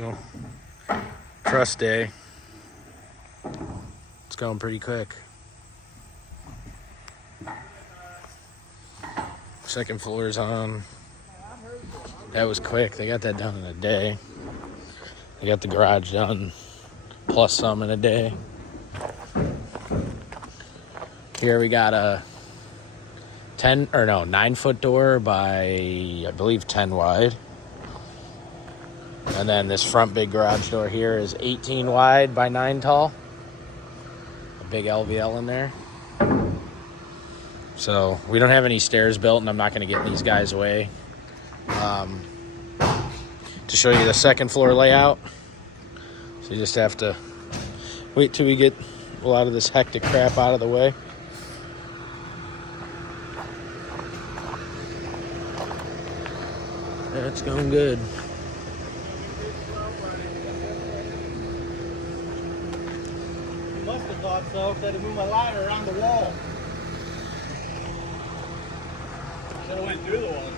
Well, truss day. It's going pretty quick. Second floor is on. That was quick. They got that done in a day. They got the garage done plus some in a day. Here we got a 9-foot door by, I believe, 10 wide. And then this front big garage door here is 18 wide by 9 tall. A big LVL in there. So we don't have any stairs built, and I'm not going to get in these guys' way. To show you the second floor layout. So you just have to wait till we get a lot of this hectic crap out of the way. That's going good. You must have thought so, because I had to move my ladder around the wall. Should have went through the wall.